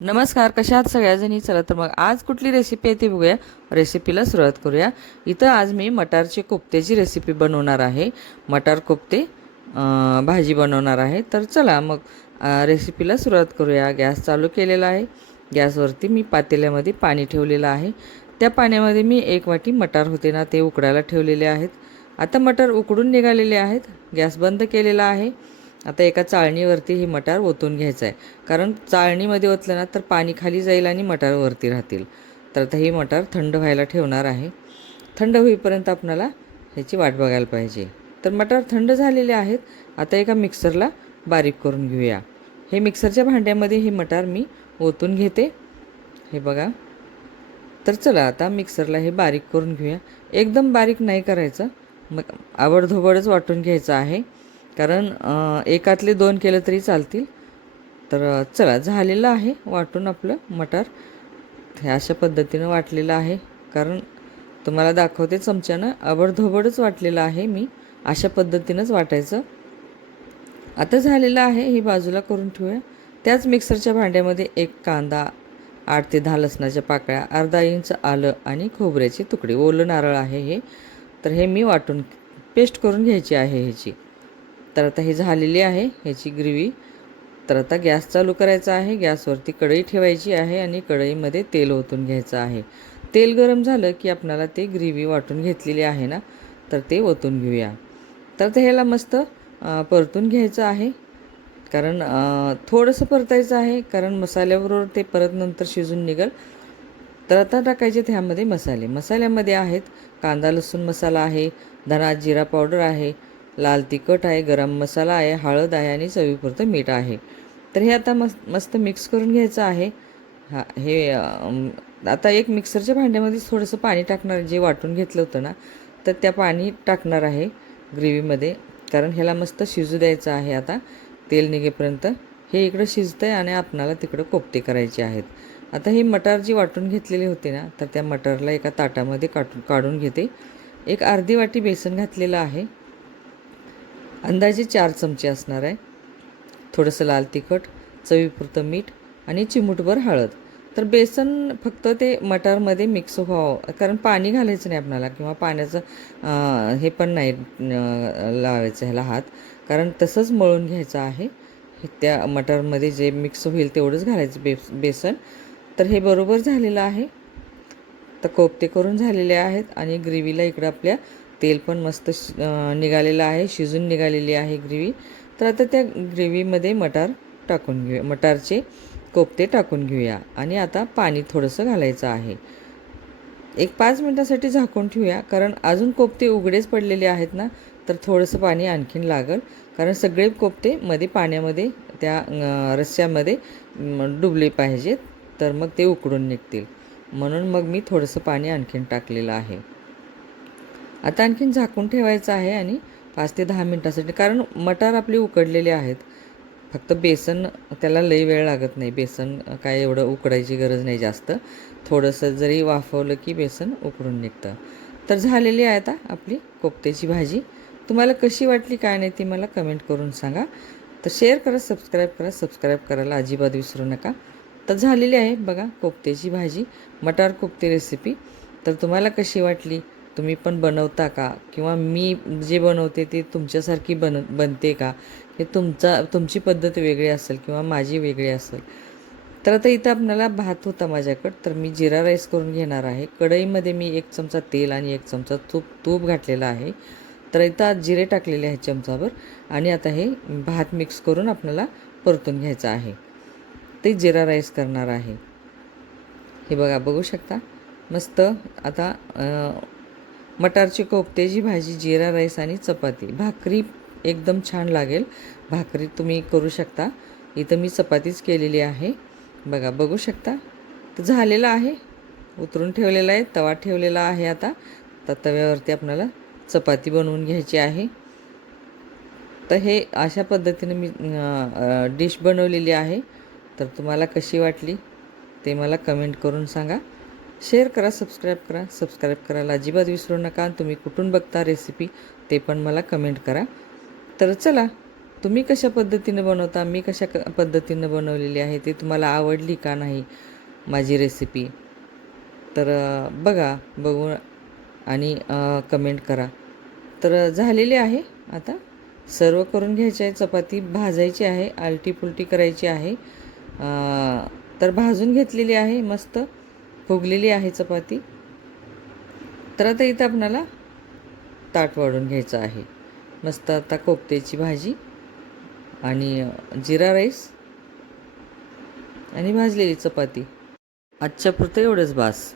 नमस्कार, कशा आहात सगळ्याजणी? चला तर मग आज कुठली रेसिपी आहे ती बघूया. रेसिपीला सुरुवात करूया. इथं आज मी मटारचे कोफ्त्याची रेसिपी बनवणार आहे. मटार कोफ्ते भाजी बनवणार आहे. तर चला मग रेसिपीला सुरुवात करूया. गॅस चालू केलेला आहे. गॅसवरती मी पातेल्यामध्ये पाणी ठेवलेलं आहे. त्या पाण्यामध्ये मी 1 वाटी मटार होते ना ते उकडायला ठेवलेले आहेत. आता मटार उकडून निघालेले आहेत. गॅस बंद केलेला आहे. आता एका चाळणीवरती ही मटार ओतून घ्यायचं आहे, कारण चाळणीमध्ये ओतलं ना तर पाणी खाली जाईल आणि मटार वरती राहतील. तर आता ही मटार थंड व्हायला ठेवणार आहे. थंड होईपर्यंत आपल्याला ह्याची वाट बघायला पाहिजे. तर मटार थंड झालेले आहेत. आता एका मिक्सरला बारीक करून घेऊया. हे मिक्सरच्या भांड्यामध्ये ही मटार मी ओतून घेते. हे बघा. तर चला आता मिक्सरला हे बारीक करून घेऊया. एकदम बारीक नाही करायचं, मग आवडधोबडच वाटून घ्यायचं आहे, कारण एकातले 2 केलं तरी चालतील. तर चला झालेलं आहे वाटून आपलं मटार. हे अशा पद्धतीनं वाटलेलं आहे, कारण तुम्हाला दाखवते चमच्यानं आवडधोबडच वाटलेलं आहे मी. अशा पद्धतीनंच वाटायचं. आता झालेलं आहे, हे बाजूला करून ठेवूया. त्याच मिक्सरच्या भांड्यामध्ये 1 कांदा, 8 ते 10 लसणाच्या पाकळ्या, अर्धा इंच आलं आणि खोबऱ्याचे तुकडे, ओलं नारळ आहे हे. तर हे मी वाटून पेस्ट करून घ्यायची आहे ह्याची. तर आता हे झालेली आहे ह्याची ग्रेव्ही. तर आता गॅस चालू करायचा आहे. गॅसवरती कढई ठेवायची आहे आणि कढईमध्ये तेल ओतून घ्यायचं आहे. तेल गरम झालं की आपल्याला ते ग्रेव्ही वाटून घेतलेली आहे ना, तर ते ओतून घेऊया. तर ते ह्याला मस्त परतून घ्यायचं आहे, कारण थोडंसं परतायचं आहे, कारण मसाल्याबरोबर ते परत नंतर शिजून निघेल. तर आता टाकायचे ह्यामध्ये मसाले. मसाल्यामध्ये आहेत कांदा लसूण मसाला आहे, धना जिरा पावडर आहे, लाल तिखट आहे, गरम मसाला आहे, हळद आहे आणि चवीपुरतं मीठ आहे. तर हे आता मस्त मिक्स करून घ्यायचं आहे. हे आता एक मिक्सरच्या भांड्यामध्ये थोडंसं पाणी टाकणार, जे वाटून घेतलं होतं ना, तर त्या पाणी टाकणार आहे ग्रेव्हीमध्ये, कारण ह्याला मस्त शिजू द्यायचं आहे. आता तेल निघेपर्यंत हे इकडं शिजतं आहे आणि आपणाला तिकडं कोफ्ते करायचे आहेत. आता ही मटार जी वाटून घेतलेली होती ना, तर त्या मटारला एका ताटामध्ये काढून घेते. एक अर्धी वाटी बेसन घातलेलं आहे. अंदाजे 4 चमचे असणार आहे. थोडंसं लाल तिखट, चवीपुरतं मीठ आणि चिमूटभर हळद. तर बेसन फक्त ते मटारमध्ये मिक्स व्हावं, कारण पाणी घालायचं नाही आपल्याला, किंवा पाण्याचं हे पण नाही लावायचं ह्याला हात, कारण तसंच मळून घ्यायचं आहे. त्या मटारमध्ये जे मिक्स होईल तेवढंच घालायचं बेसन. तर हे बरोबर झालेलं आहे. तर कोफ्ते करून झालेले आहेत आणि ग्रेव्हीला इकडं आपल्या तेल पण मस्त निघालेलं आहे, शिजून निघालेली आहे ग्रेव्ही. तर आता त्या ग्रेव्हीमध्ये मटार टाकून घेऊया, मटारचे कोफ्ते टाकून घेऊया आणि आता पाणी थोडंसं घालायचं आहे. एक 5 मिनटासाठी झाकून ठेवूया, कारण अजून कोफ्ते उघडेच पडलेले आहेत ना, तर थोडंसं पाणी आणखीन लागेल, कारण सगळे कोफ्ते मध्ये पाण्यामध्ये त्या रस्स्यामध्ये डुबले पाहिजेत, तर मग ते उकडून निघतील. म्हणून मग मी थोडंसं पाणी आणखीन टाकलेलं आहे. आता आणखीन झाकून ठेवायचं आहे आणि 5 ते 10 मिनटासाठी, कारण मटार आपले उकडलेले आहेत. फक्त बेसन त्याला लई वेळ लागत नाही. बेसन काय एवढं उकडायची गरज नाही जास्त. थोडंसं जरी वाफवलं की बेसन उकडून निघतं. तर झालेली आहे आता आपली कोफ्त्याची भाजी. तुम्हाला कशी वाटली काय नाही ती मला कमेंट करून सांगा. तर शेअर करा, सबस्क्राईब करायला अजिबात विसरू नका. तर झालेली आहे बघा कोफ्त्याची भाजी, मटार कोफ्ते रेसिपी. तर तुम्हाला कशी वाटली? तुम्ही पण बनवता का? किंवा मी जे बनवते ते तुमच्यासारखी बनते का? हे तुमची पद्धत वेगळी असेल किंवा माझी वेगळी असेल. तर आता इथं आपल्याला भात होता माझ्याकडं, तर मी जिरा राईस करून घेणार आहे. कढईमध्ये मी 1 चमचा तेल आणि 1 चमचा तूप घातलेला आहे. तर इथं जिरे टाकलेले आहेत चमचाभर, आणि आता हे भात मिक्स करून आपल्याला परतून घ्यायचं आहे. ते जिरा राईस करणार आहे. हे बघा, बघू शकता मस्त. आता मटारची कोफ्त्याची भाजी, जिरा राईस आणि चपाती, भाकरी एकदम छान लागेल. भाकरी तुम्ही करू शकता. इथं मी चपातीच केलेली आहे. बघा, बघू शकता. तर झालेलं आहे. उतरून ठेवलेला आहे, तवा ठेवलेला आहे. आता तर तव्यावरती आपल्याला चपाती बनवून घ्यायची आहे. तर हे अशा पद्धतीने मी डिश बनवलेली आहे. तर तुम्हाला कशी वाटली ते मला कमेंट करून सांगा. शेअर करा, सबस्क्राईब करायला अजिबात विसरू नका. तुम्ही कुठून बघता रेसिपी ते पण मला कमेंट करा. तर चला, तुम्ही कशा पद्धतीने बनवता, मी कशा पद्धतीनं बनवलेली आहे, ते तुम्हाला आवडली का नाही माझी रेसिपी, तर बघून आणि कमेंट करा. तर झालेली आहे. आता सर्व करून घ्यायची आहे. चपाती भाजायची आहे, आलटी पुलटी करायची आहे. तर भाजून घेतलेली आहे, मस्त फुगलेली आहे चपाती. तर आता इथं आपणाला ताट वाढून घ्यायचं आहे. मस्त आता कोफ्त्याची भाजी आणि जिरा राईस आणि भाजलेली चपाती. आजच्या पुरतं एवढंच बास.